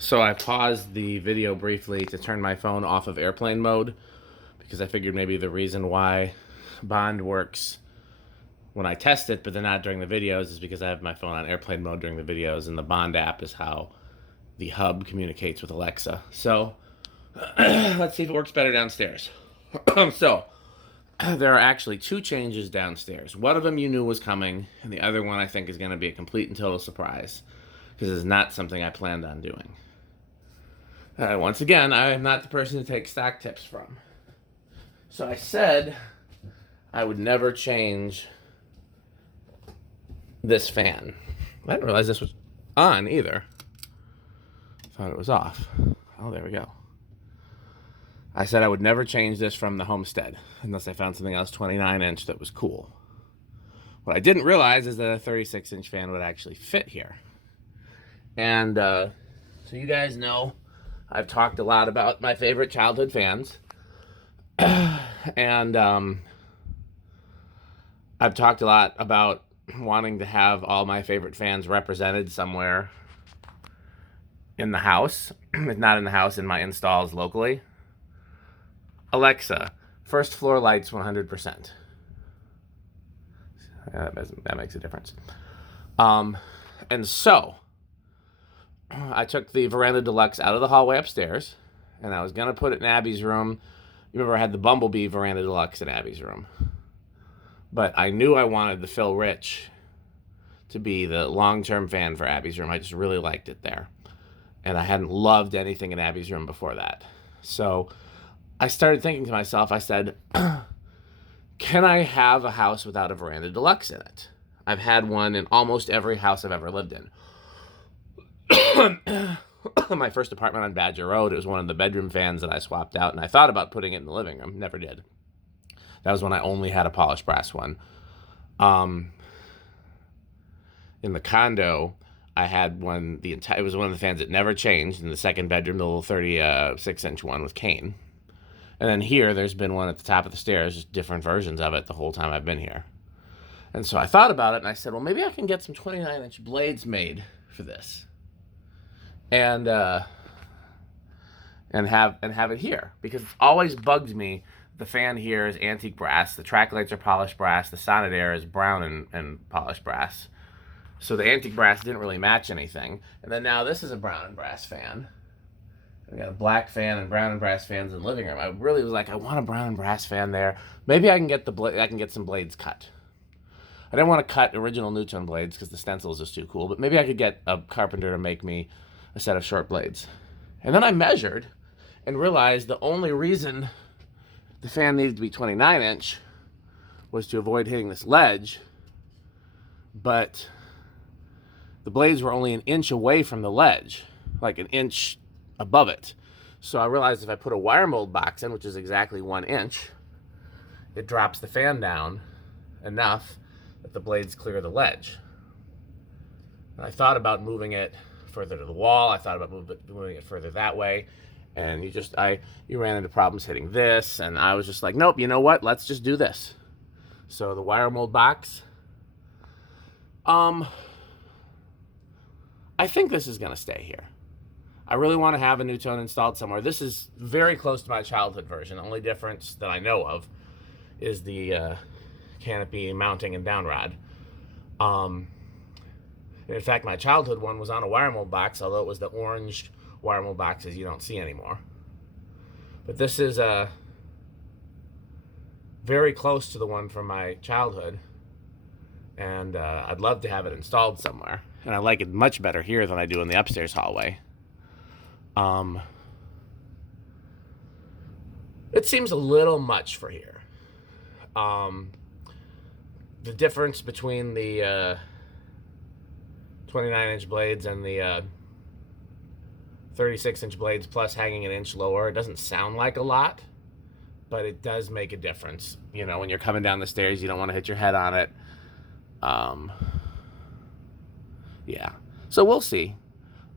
So I paused the video briefly to turn my phone off of airplane mode because I figured maybe the reason why Bond works when I test it, but then not during the videos, is because I have my phone on airplane mode during the videos, and the Bond app is how the hub communicates with Alexa. So let's see if it works better downstairs. So there are actually two changes downstairs. One of them you knew was coming, and the other one I think is going to be a complete and total surprise because it's not something I planned on doing. Once again, I am not the person to take stock tips from. So I said I would never change this fan. I didn't realize this was on either. Thought it was off. Oh, there we go. I said I would never change this from the Homestead unless I found something else 29-inch that was cool. What I didn't realize is that a 36-inch fan would actually fit here. And so you guys know I've talked a lot about my favorite childhood fans. And I've talked a lot about wanting to have all my favorite fans represented somewhere in the house. If not in the house, in my installs locally. Alexa, first floor lights 100%. That makes a difference. And so I took the Verandah Deluxe out of the hallway upstairs, and I was going to put it in Abby's room. You remember I had the Bumblebee Verandah Deluxe in Abby's room. But I knew I wanted the Phil Rich to be the long-term fan for Abby's room. I just really liked it there. And I hadn't loved anything in Abby's room before that. So I started thinking to myself, I said, can I have a house without a Verandah Deluxe in it? I've had one in almost every house I've ever lived in. My first apartment on Badger Road, it was one of the bedroom fans that I swapped out, and I thought about putting it in the living room. Never did. That was when I only had a polished brass one. In the condo, I had one, it was one of the fans that never changed. In the second bedroom, the little 36-inch one with cane. And then here, there's been one at the top of the stairs, just different versions of it the whole time I've been here. And so I thought about it, and I said, well, maybe I can get some 29-inch blades made for this. And have it here, because it's always bugged me. The fan here is antique brass, the track lights are polished brass, the Sonnet-Air is brown and polished brass. So the antique brass didn't really match anything. And then now this is a brown and brass fan. We got a black fan and brown and brass fans in the living room. I really was like, I want a brown and brass fan there. Maybe I can get some blades cut. I didn't want to cut original Nutone blades because the stencil is just too cool, but maybe I could get a carpenter to make me a set of short blades. And then I measured and realized the only reason the fan needed to be 29-inch was to avoid hitting this ledge, but the blades were only an inch away from the ledge, like an inch above it. So I realized if I put a wire mold box in, which is exactly 1 inch, it drops the fan down enough that the blades clear the ledge. And I thought about moving it further to the wall. I thought about moving it further that way. And you ran into problems hitting this. And I was just like, nope, you know what? Let's just do this. So the wire mold box. I think this is going to stay here. I really want to have a Nutone installed somewhere. This is very close to my childhood version. The only difference that I know of is the canopy mounting and down rod. In fact, my childhood one was on a wire mold box, although it was the orange wire mold boxes you don't see anymore. But this is very close to the one from my childhood, and I'd love to have it installed somewhere. And I like it much better here than I do in the upstairs hallway. It seems a little much for here. The difference between the 29-inch blades and the 36-inch blades plus hanging an inch lower, it doesn't sound like a lot, but it does make a difference. You know, when you're coming down the stairs, you don't want to hit your head on it. Yeah. So we'll see.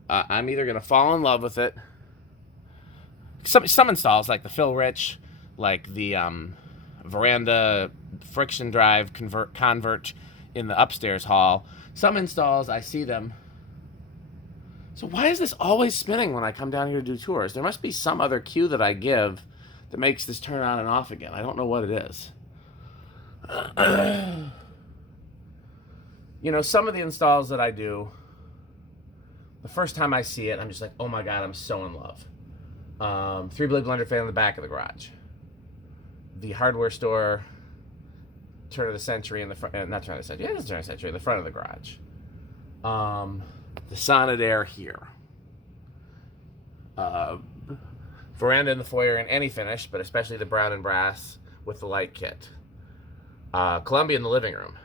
I'm either going to fall in love with it. Some installs, like the Phil Rich, like the Verandah friction drive convert in the upstairs hall. Some installs, I see them So why is this always spinning when I come down here to do tours? There must be some other cue that I give that makes this turn on and off again. I don't know what it is. You know, some of the installs that I do, the first time I see it, I'm just like, oh my God, I'm so in love. 3-blade blender fan in the back of the garage. The hardware store, turn of the century in the front, not turn of the century, yeah, it's turn of the century, in the front of the garage. The Sonnet-Air here. Verandah in the foyer in any finish, but especially the brown and brass with the light kit. Columbia in the living room.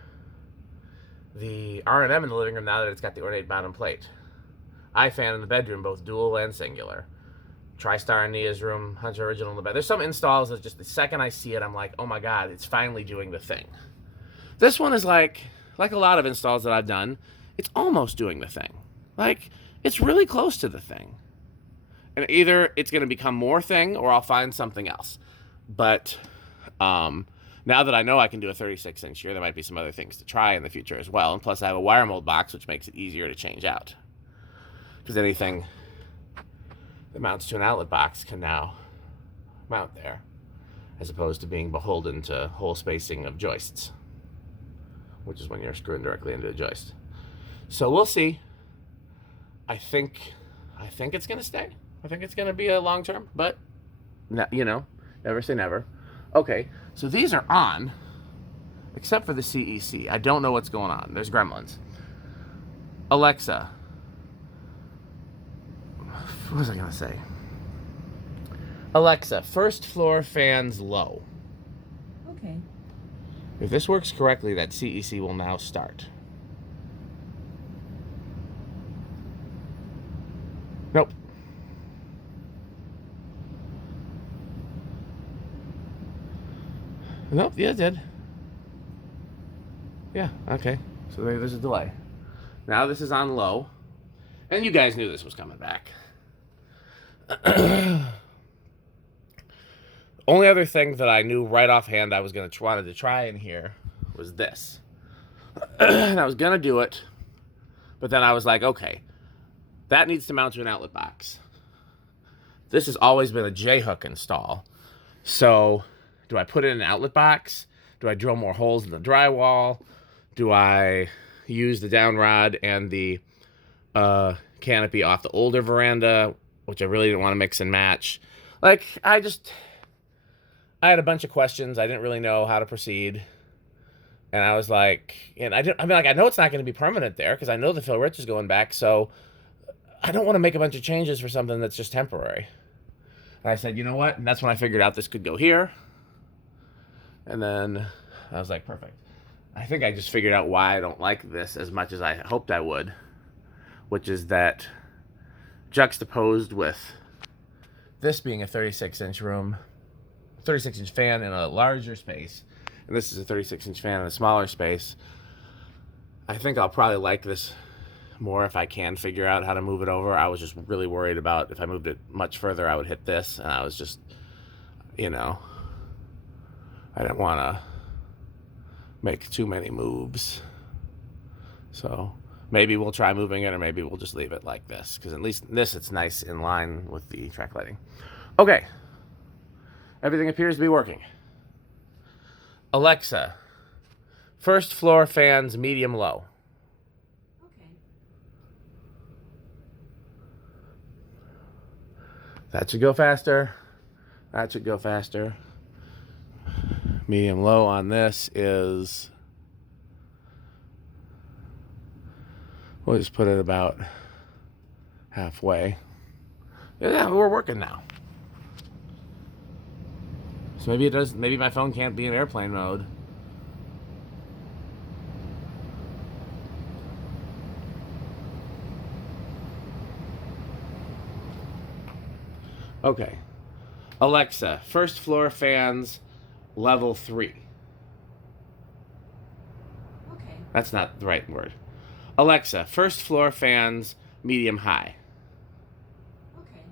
The R&M in the living room now that it's got the ornate bottom plate. iFan in the bedroom, both dual and singular. TriStar in Nia's room, Hunter Original in the bed. There's some installs that just the second I see it, I'm like, oh my God, it's finally doing the thing. This one is like a lot of installs that I've done, it's almost doing the thing. Like, it's really close to the thing. And either it's going to become more thing or I'll find something else. But now that I know I can do a 36-inch here, there might be some other things to try in the future as well. And plus I have a wire mold box, which makes it easier to change out. Because anything that mounts to an outlet box can now mount there, as opposed to being beholden to hole spacing of joists, which is when you're screwing directly into a joist. So we'll see. I think it's going to stay. I think it's going to be a long term, but you know, never say never. Okay, so these are on, except for the CEC. I don't know what's going on. There's gremlins. Alexa, what was I going to say? Alexa, first floor fans low. Okay. If this works correctly, that CEC will now start. Nope. Nope, yeah, it did. Yeah, okay. So there's a delay. Now this is on low. And you guys knew this was coming back. Only other thing that I knew right offhand I was wanted to try in here was this. And I was gonna do it, but then I was like, okay, that needs to mount to an outlet box. This has always been a J-hook install. So do I put it in an outlet box? Do I drill more holes in the drywall? Do I use the down rod and the canopy off the older veranda, which I really didn't want to mix and match? Like, I had a bunch of questions. I didn't really know how to proceed. And I was like, I know it's not going to be permanent there because I know the Phil Rich is going back. So I don't want to make a bunch of changes for something that's just temporary. And I said, you know what? And that's when I figured out this could go here. And then I was like, perfect. I think I just figured out why I don't like this as much as I hoped I would, which is that juxtaposed with this being a 36-inch room, 36-inch fan in a larger space, and this is a 36-inch fan in a smaller space, I think I'll probably like this more if I can figure out how to move it over. I was just really worried about if I moved it much further, I would hit this, and I was just, you know, I didn't want to make too many moves. So maybe we'll try moving it, or maybe we'll just leave it like this, because at least this, it's nice in line with the track lighting. Okay. Everything appears to be working. Alexa, first floor fans medium low. Okay. That should go faster. That should go faster. Medium low on this is, we'll just put it about halfway. Yeah, we're working now. So maybe it does, maybe my phone can't be in airplane mode. Okay. Alexa, first floor fans level 3. Okay. That's not the right word. Alexa, first floor fans medium high. Okay.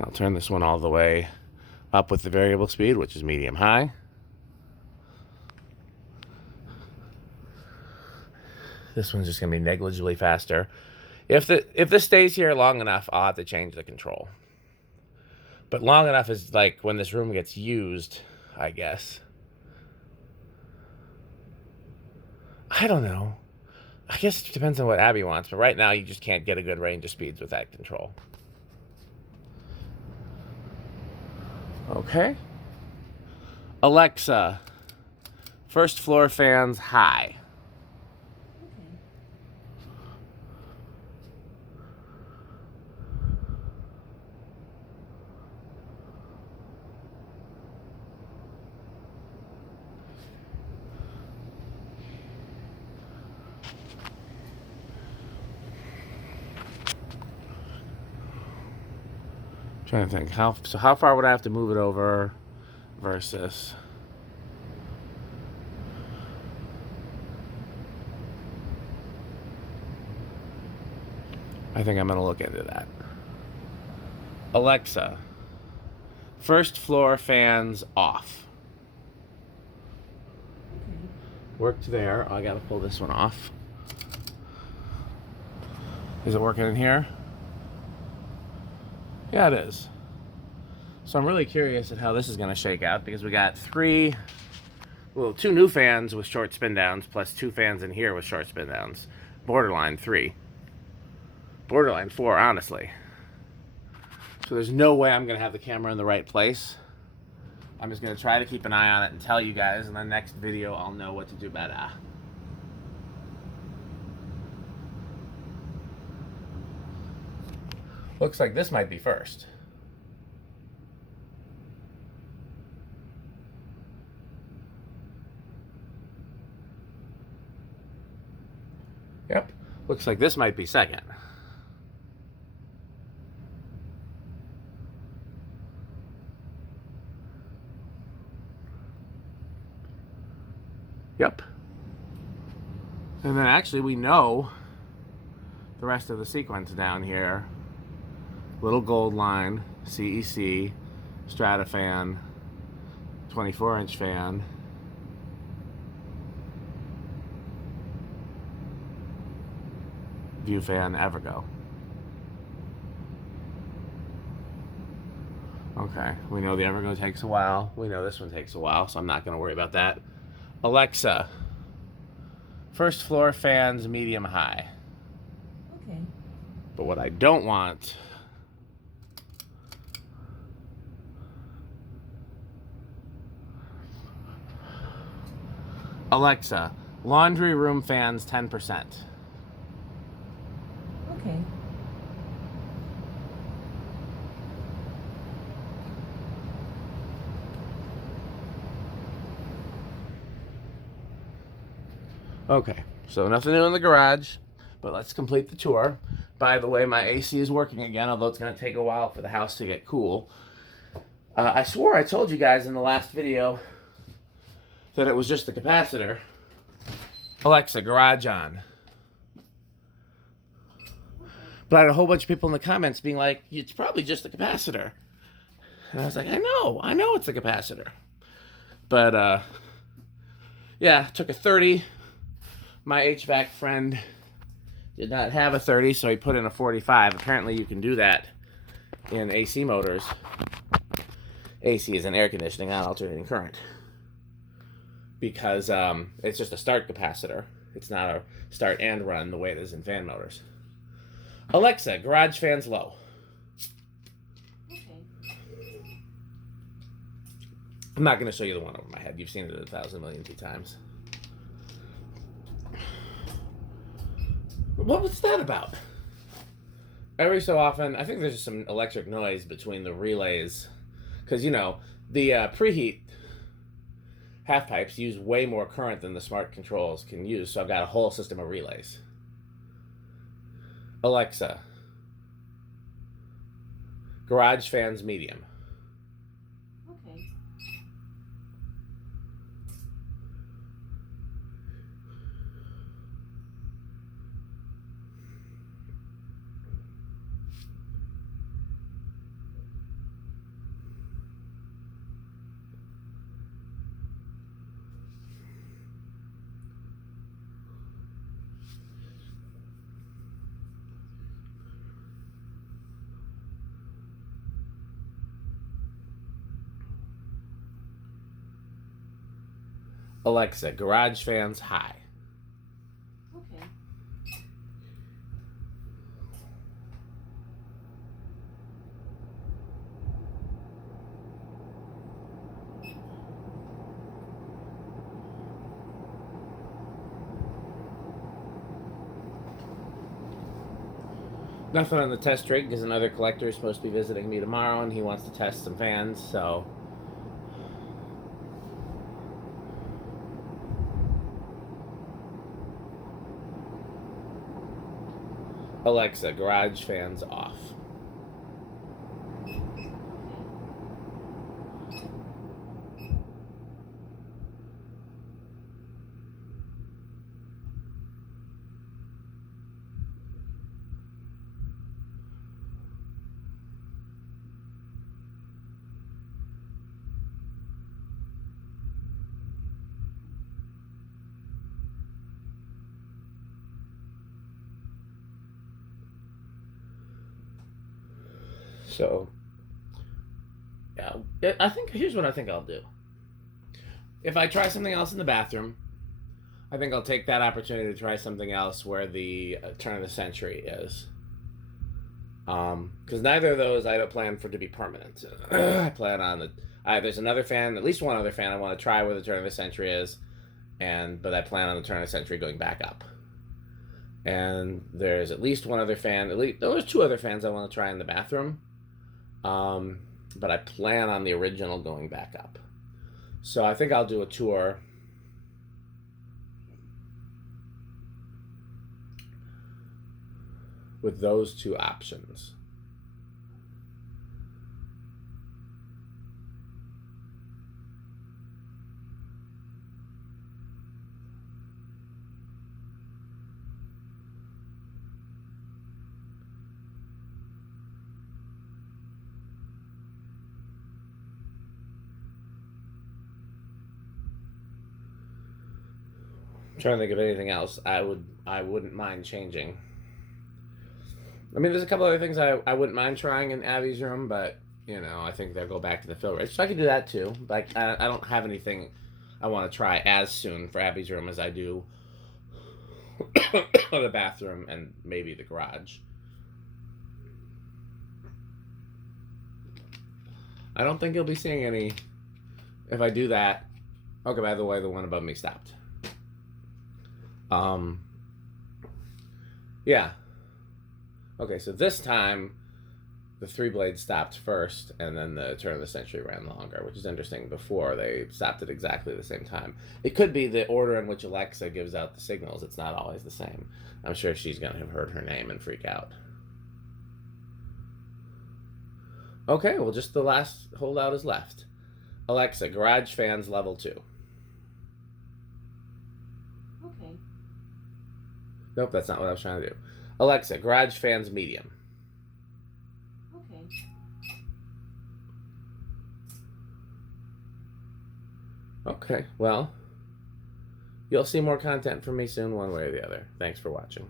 I'll turn this one all the way up with the variable speed, which is medium high. This one's just going to be negligibly faster. If this stays here long enough, I'll have to change the control. But long enough is like when this room gets used, I guess. I don't know. I guess it depends on what Abby wants, but right now you just can't get a good range of speeds with that control. Okay. Alexa, first floor fans high. Okay. Trying to think how far would I have to move it over versus I think I'm gonna look into that. Alexa, first floor fans off. Okay. Worked there. I gotta pull this one off. Is it working in here? Yeah, it is. So I'm really curious at how this is gonna shake out because we got two new fans with short spin downs plus 2 fans in here with short spin downs. Borderline 3. Borderline 4, honestly. So there's no way I'm gonna have the camera in the right place. I'm just gonna try to keep an eye on it and tell you guys in the next video I'll know what to do better. Looks like this might be first. Yep. Looks like this might be second. Yep. And then actually we know the rest of the sequence down here. Little gold line, CEC, Strato-Fan, 24-inch fan. View fan, Evergo. Okay, we know the Evergo takes a while. We know this one takes a while, so I'm not going to worry about that. Alexa, first floor fans, medium high. Okay. But what I don't want Alexa, laundry room fans 10%. Okay. Okay, so nothing new in the garage, but let's complete the tour. By the way, my AC is working again, although it's going to take a while for the house to get cool. I swore I told you guys in the last video that it was just the capacitor. Alexa, garage on. But I had a whole bunch of people in the comments being like, it's probably just the capacitor. And I was like, I know it's the capacitor. But, yeah, took a 30. My HVAC friend did not have a 30, so he put in a 45. Apparently you can do that in AC motors. AC is an air conditioning, not alternating current. Because it's just a start capacitor. It's not a start and run the way it is in fan motors. Alexa, garage fans low. Okay. I'm not going to show you the one over my head. You've seen it 1,000 million times. What was that about? Every so often, I think there's just some electric noise between the relays. Because, you know, the preheat half pipes use way more current than the smart controls can use. So I've got a whole system of relays. Alexa, garage fans medium. Okay. Alexa, garage fans high. Okay. Nothing on the test rig because another collector is supposed to be visiting me tomorrow and he wants to test some fans, so. Alexa, garage fans off. So, yeah, I think here's what I think I'll do. If I try something else in the bathroom, I think I'll take that opportunity to try something else where the turn of the century is. Because neither of those I don't plan for to be permanent. I plan on there's another fan, at least one other fan I want to try where the turn of the century is, but I plan on the turn of the century going back up. And there's at least one other fan. There's two other fans I want to try in the bathroom. But I plan on the original going back up. So I think I'll do a tour with those two options. I'm trying to think of anything else I wouldn't mind changing. I mean, there's a couple other things I wouldn't mind trying in Abby's room, but I think they'll go back to the fill rate. So I could do that too. But I don't have anything I want to try as soon for Abby's room as I do the bathroom and maybe the garage. I don't think you'll be seeing any if I do that. Okay, by the way, the one above me stopped. Yeah. Okay, so this time the 3-blade stopped first and then the turn of the century ran longer, which is interesting. Before they stopped at exactly the same time. It could be the order in which Alexa gives out the signals. It's not always the same. I'm sure she's going to have heard her name and freak out. Okay, well, just the last holdout is left. Alexa, garage fans level 2. Okay. Nope, that's not what I was trying to do. Alexa, garage fans medium. Okay. Okay, well, you'll see more content from me soon one way or the other. Thanks for watching.